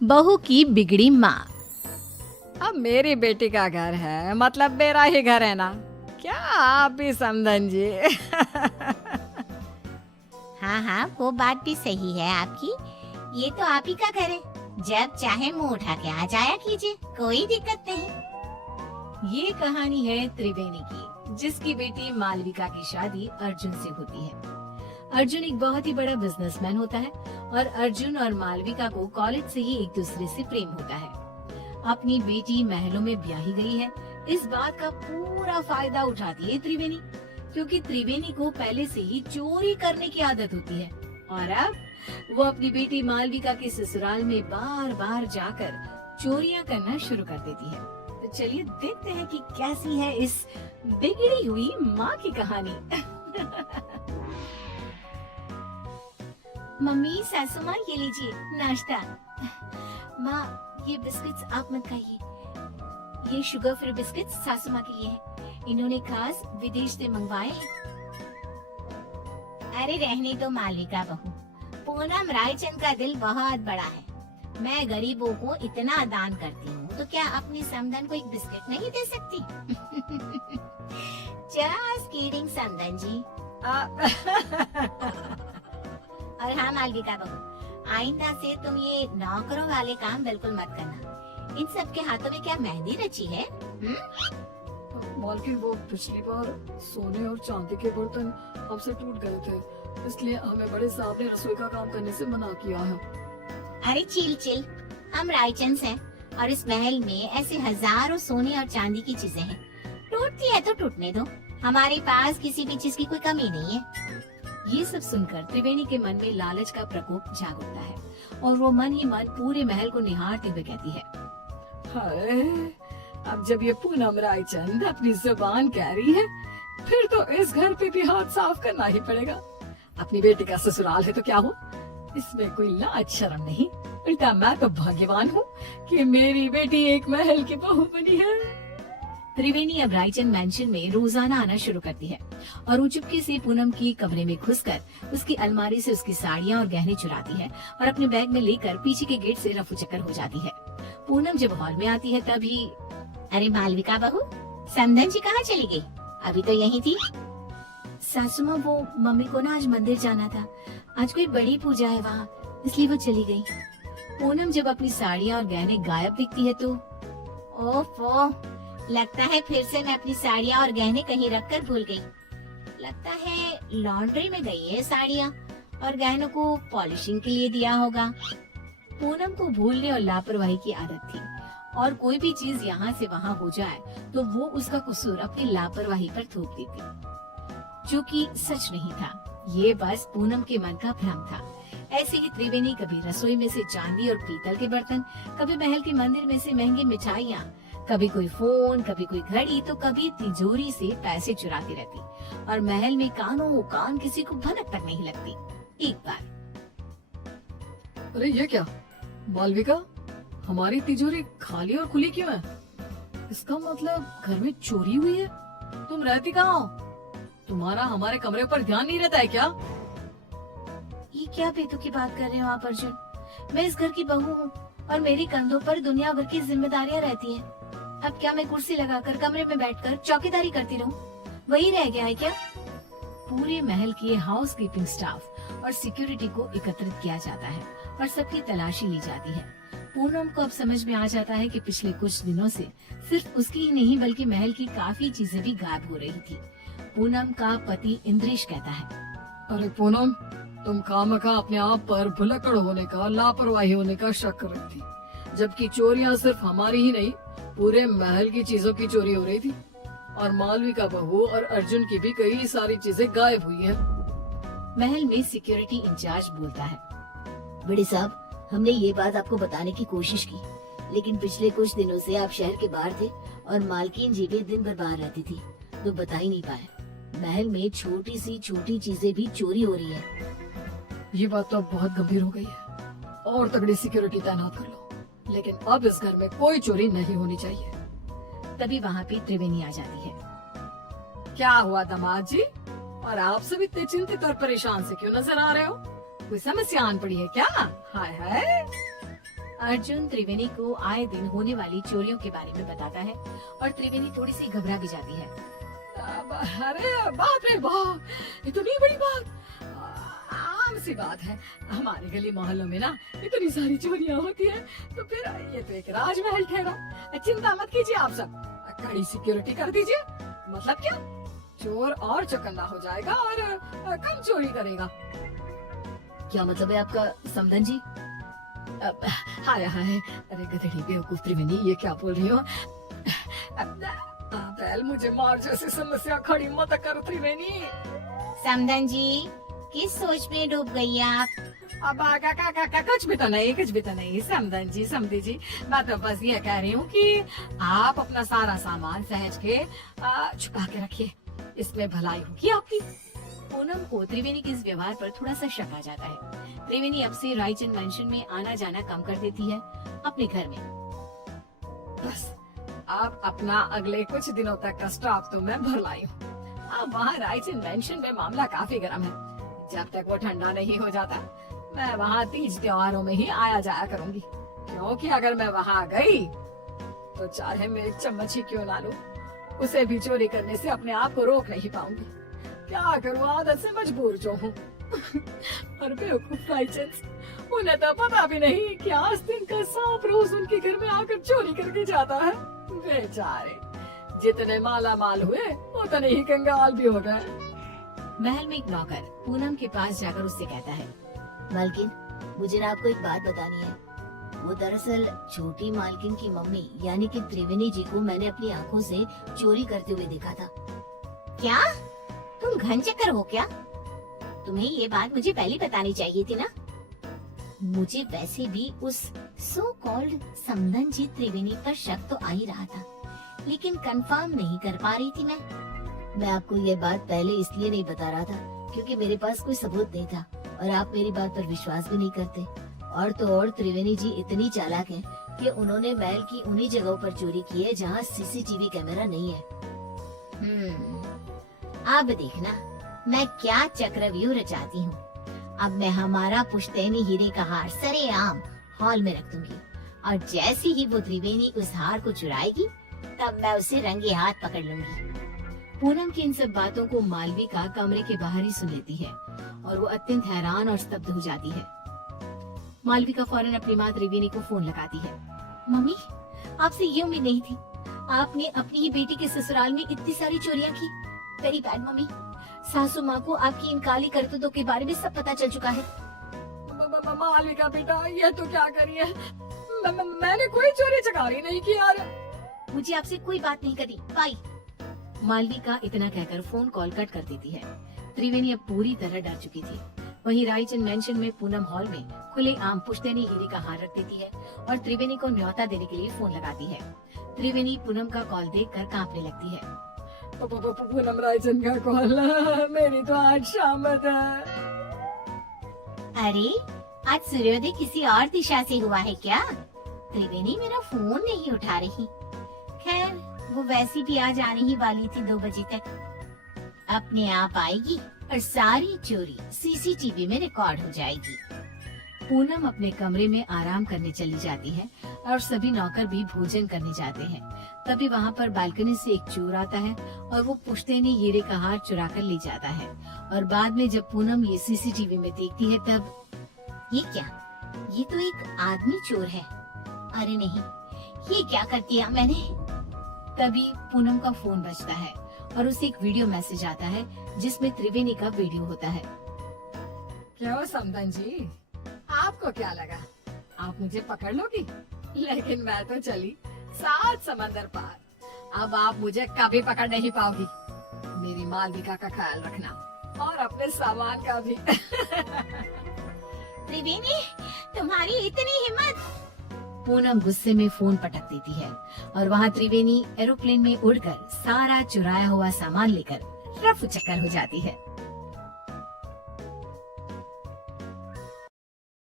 बहू की बिगड़ी माँ। अब मेरी बेटी का घर है, मतलब मेरा ही घर है ना। क्या आप भी समधन जी? हाँ हाँ, वो बात भी सही है आपकी। ये तो आप ही का घर है, जब चाहे मुंह उठा के आ जाया कीजिए, कोई दिक्कत नहीं। ये कहानी है त्रिवेणी की, जिसकी बेटी मालविका की शादी अर्जुन से होती है। अर्जुन एक बहुत ही बड़ा बिजनेसमैन होता है और अर्जुन और मालविका को कॉलेज से ही एक दूसरे से प्रेम होता है। अपनी बेटी महलों में ब्याही गई है, इस बात का पूरा फायदा उठाती है त्रिवेणी, क्योंकि त्रिवेणी को पहले से ही चोरी करने की आदत होती है और अब वो अपनी बेटी मालविका के ससुराल में बार बार जाकर चोरियां करना शुरू कर देती है। तो चलिए देखते हैं कि कैसी है इस बिगड़ी हुई माँ की कहानी। मम्मी, सासू माँ, ये लीजिए नाश्ता। माँ, ये बिस्किट्स आप मत खाइए, ये शुगर फ्री बिस्किट्स सासू माँ के लिए है, इन्होंने खास विदेश से मंगवाए हैं। अरे रहने दो मालविका बहू, पूनम रायचंद का दिल बहुत बड़ा है। मैं गरीबों को इतना दान करती हूँ, तो क्या अपनी समधन को एक बिस्किट नहीं दे सकती? जस्ट किडिंग समधन जी। और हाँ मालविका बहू, आइंदा से तुम ये नौकरों वाले काम बिल्कुल मत करना। इन सब के हाथों में क्या मेहंदी रची है? मालकिन, वो पिछली बार सोने और चांदी के बर्तन हमसे टूट गए थे, इसलिए हमें बड़े साहब ने रसोई का काम करने से मना किया है। अरे चिल चिल, हम रायचंद हैं और इस महल में ऐसे हजारों सोने और चांदी की चीजें हैं। टूटती है तो टूटने दो, हमारे पास किसी भी चीज की कोई कमी नहीं है। ये सब सुनकर त्रिवेणी के मन में लालच का प्रकोप जाग उठता है और वो मन ही मन पूरे महल को निहारते हुए कहती है, हाय, अब जब ये पूनम रायचंद अपनी जुबान कह रही है, फिर तो इस घर पे भी हाथ साफ करना ही पड़ेगा। अपनी बेटी का ससुराल है तो क्या हो, इसमें कोई लाज शर्म नहीं। उल्टा मैं तो भाग्यवान हूँ कि मेरी बेटी एक महल की बहू बनी है। त्रिवेणी अब रायचंद मैंशन में रोजाना आना शुरू करती है और वो चुपके से पूनम की कमरे में घुसकर उसकी अलमारी से उसकी साड़ियाँ और गहने चुराती है और अपने बैग में लेकर पीछे के गेट से रफू चक्कर हो जाती है। पूनम जब हॉल में आती है तभी, अरे मालविका बहू, समधन जी कहाँ चली गई? अभी तो यही थी। सासू माँ, वो मम्मी को ना आज मंदिर जाना था, आज कोई बड़ी पूजा है वहाँ, इसलिए वो चली गई। पूनम जब अपनी साड़ियाँ और गहने गायब दिखती है तो, ओफो, लगता है फिर से मैं अपनी साड़ियाँ और गहने कहीं रखकर भूल गई। लगता है लॉन्ड्री में गई है साड़ियाँ और गहनों को पॉलिशिंग के लिए दिया होगा। पूनम को भूलने और लापरवाही की आदत थी और कोई भी चीज यहाँ से वहाँ हो जाए तो वो उसका कसूर अपनी लापरवाही पर थोप देती, जो कि सच नहीं था। ये बस पूनम के मन का भ्रम था। ऐसे ही त्रिवेणी कभी रसोई में से चांदी और पीतल के बर्तन, कभी महल के मंदिर में से महंगी मिठाइयाँ, कभी कोई फोन, कभी कोई घड़ी, तो कभी तिजोरी से पैसे चुराती रहती और महल में कानों कान किसी को भनक तक नहीं लगती। एक बार, अरे ये क्या मालविका, हमारी तिजोरी खाली और खुली क्यों है? इसका मतलब घर में चोरी हुई है। तुम रहती कहाँ हो? तुम्हारा हमारे कमरे पर ध्यान नहीं रहता है क्या? ये क्या बेतु की बात कर रहे हो आप अर्जुन? मैं इस घर की बहू हूँ और मेरे कंधों पर दुनिया भर की जिम्मेदारियाँ रहती हैं। अब क्या मैं कुर्सी लगाकर कमरे में बैठकर चौकीदारी करती रहूं? वही रह गया है क्या? पूरे महल के हाउस कीपिंग स्टाफ और सिक्योरिटी को एकत्रित किया जाता है और सबकी तलाशी ली जाती है। पूनम को अब समझ में आ जाता है कि पिछले कुछ दिनों से सिर्फ उसकी ही नहीं बल्कि महल की काफी चीजें भी गायब हो रही थी। पूनम का पति इंद्रेश कहता है, अरे पूनम, तुम खामखा अपने आप पर भुलक्कड़ होने का, लापरवाही होने का शक रखती, जबकि चोरियां सिर्फ हमारी ही नहीं, पूरे महल की चीजों की चोरी हो रही थी और मालविका बहू और अर्जुन की भी कई सारी चीजें गायब हुई हैं। महल में सिक्योरिटी इंचार्ज बोलता है, बड़े साहब, हमने ये बात आपको बताने की कोशिश की, लेकिन पिछले कुछ दिनों से आप शहर के बाहर थे और मालकिन जी भी दिन भर बाहर रहती थी, तो बता ही नहीं पाए। महल में छोटी सी छोटी चीजें भी चोरी हो रही है। ये बात तो अब बहुत गंभीर हो गई है और तगड़ी सिक्योरिटी तैनात कर लो, लेकिन अब इस घर में कोई चोरी नहीं होनी चाहिए। तभी वहाँ पे त्रिवेणी आ जाती है। क्या हुआ दामाद जी, और आप सब इतने चिंतित और परेशान से क्यों नजर आ रहे हो? कोई समस्या आन पड़ी है क्या? हाय हाय। अर्जुन त्रिवेणी को आए दिन होने वाली चोरियों के बारे में बताता है और त्रिवेणी थोड़ी सी घबरा भी जाती है। अरे बाप रे बाप, इतनी बड़ी बात, आम सी बात है। हमारे गली मोहल्लों में ना इतनी सारी चोरियां होती है, तो फिर ये तो एक राजमहल ठहरा। चिंता मत कीजिए आप सब, कड़ी सिक्योरिटी कर दीजिए। मतलब क्या, चोर और चौकन्ना हो जाएगा और कम चोरी करेगा। क्या मतलब है आपका समधन जी? हाय हाय, अरे गधेड़ी बेवकूफ त्रिवेणी, ये क्या बोल रही हो? बैल मुझे मार जैसी समस्या खड़ी मत कर त्रिवेणी। समधन जी, किस सोच में डूब गई आप? अब कुछ भी तो नहीं समधन जी, समधी जी, मैं तो बस ये कह रही हूँ कि आप अपना सारा सामान सहज के छुपा के रखिए, इसमें भलाई होगी आपकी। पूनम को त्रिवेणी के इस व्यवहार पर थोड़ा सा शक आ जाता है। त्रिवेणी अब से रायचंद मेंशन में आना जाना कम कर देती है अपने घर में। बस आप अपना अगले कुछ दिनों तक का स्टॉक तो मैं भर लाई हूँ। अब वहाँ रायचंद मेंशन में मामला काफी गर्म है। जब तक वो ठंडा नहीं हो जाता, मैं वहाँ तीज त्योहारों में ही आया जाया करूंगी, क्योंकि अगर मैं वहाँ गई तो चाहे मैं एक चम्मच ही क्यों ना लूं, उसे भी चोरी करने से अपने आप को रोक नहीं पाऊंगी। क्या करूँ, आदत से मजबूर जो हूँ। और बेवकूफ रायचंद, उन्हें तो पता भी नहीं कि आज दिन का सांप रोज उनके घर में आकर चोरी करके जाता है। बेचारे, जितने माला माल हुए उतने ही कंगाल भी हो गए। महल में एक नौकर पूनम के पास जाकर उससे कहता है, मालकिन, मुझे ना आपको एक बात बतानी है। वो दरअसल छोटी मालकिन की मम्मी यानी कि त्रिवेणी जी को मैंने अपनी आंखों से चोरी करते हुए देखा था। क्या तुम घन चक्कर हो क्या? तुम्हें ये बात मुझे पहले बतानी चाहिए थी ना। मुझे वैसे भी उस सो कॉल्ड समधन जी त्रिवेणी पर शक तो आ ही रहा था, लेकिन कंफर्म नहीं कर पा रही थी मैं आपको ये बात पहले इसलिए नहीं बता रहा था क्योंकि मेरे पास कोई सबूत नहीं था और आप मेरी बात पर विश्वास भी नहीं करते। और तो और त्रिवेणी जी इतनी चालाक हैं कि उन्होंने महल की उन्हीं जगहों पर चोरी की है जहाँ सीसीटीवी कैमरा नहीं है। अब देखना मैं क्या चक्रव्यूह रचाती हूँ। अब मैं हमारा पुश्तैनी हीरे का हार सरेआम हॉल में रख दूंगी और जैसे ही वो त्रिवेणी उस हार को चुराएगी तब मैं उसे रंगे हाथ पकड़ लूंगी। पूनम की इन सब बातों को मालविका कमरे के बाहर ही सुन लेती है और वो अत्यंत हैरान और स्तब्ध हो जाती है। मालविका फौरन अपनी माँ त्रिवेणी को फोन लगाती है। मम्मी, आपसे ये उम्मीद नहीं थी। आपने अपनी ही बेटी के ससुराल में इतनी सारी चोरियां की। Very bad mummy. सासू माँ को आपकी इन काली करतूतों के बारे में सब पता चल चुका है। मालविका बेटा, ये तो क्या करी है? मैंने कोई चोरी चकारी नहीं की यार। मुझे आपसे कोई बात नहीं करनी। बाय। मालविका इतना कहकर फोन कॉल कट कर देती है। त्रिवेणी अब पूरी तरह डर चुकी थी। वहीं रायचंद मेंशन में पूनम हॉल में खुले आम पुश्तैनी हीरे का हार रख देती है और त्रिवेणी को न्योता देने के लिए फोन लगाती है। त्रिवेणी पूनम का कॉल देखकर कांपने लगती है। पूनम, रायचंद का कॉल, मेरी तो आज शामत है। अरे, आज सूर्योदय किसी और दिशा से हुआ है क्या? त्रिवेणी मेरा फोन नहीं उठा रही। खैर, वो वैसी भी आज आने ही वाली थी 2 बजे तक। अपने आप आएगी और सारी चोरी सीसीटीवी में रिकॉर्ड हो जाएगी। पूनम अपने कमरे में आराम करने चली जाती है और सभी नौकर भी भोजन करने जाते हैं। तभी वहाँ पर बालकनी से एक चोर आता है और वो पुश्तैनी हीरे का हार चुरा कर ले जाता है। और बाद में जब पूनम ये सीसीटीवी में देखती है तब ये क्या? ये तो एक आदमी चोर है। अरे नहीं, ये क्या कर दिया मैंने? तभी पूनम का फोन बजता है और उसे एक वीडियो मैसेज आता है जिसमें त्रिवेणी का वीडियो होता है। क्यों समधन जी, आपको क्या लगा आप मुझे पकड़ लोगी? लेकिन मैं तो चली 7 समंदर पार। अब आप मुझे कभी पकड़ नहीं पाओगी। मेरी मालविका का ख्याल रखना और अपने सामान का भी। त्रिवेणी, तुम्हारी इतनी हिम्मत! पूनम गुस्से में फोन पटक देती है और वहाँ त्रिवेणी एरोप्लेन में उड़कर सारा चुराया हुआ सामान लेकर रफू चक्कर हो जाती है।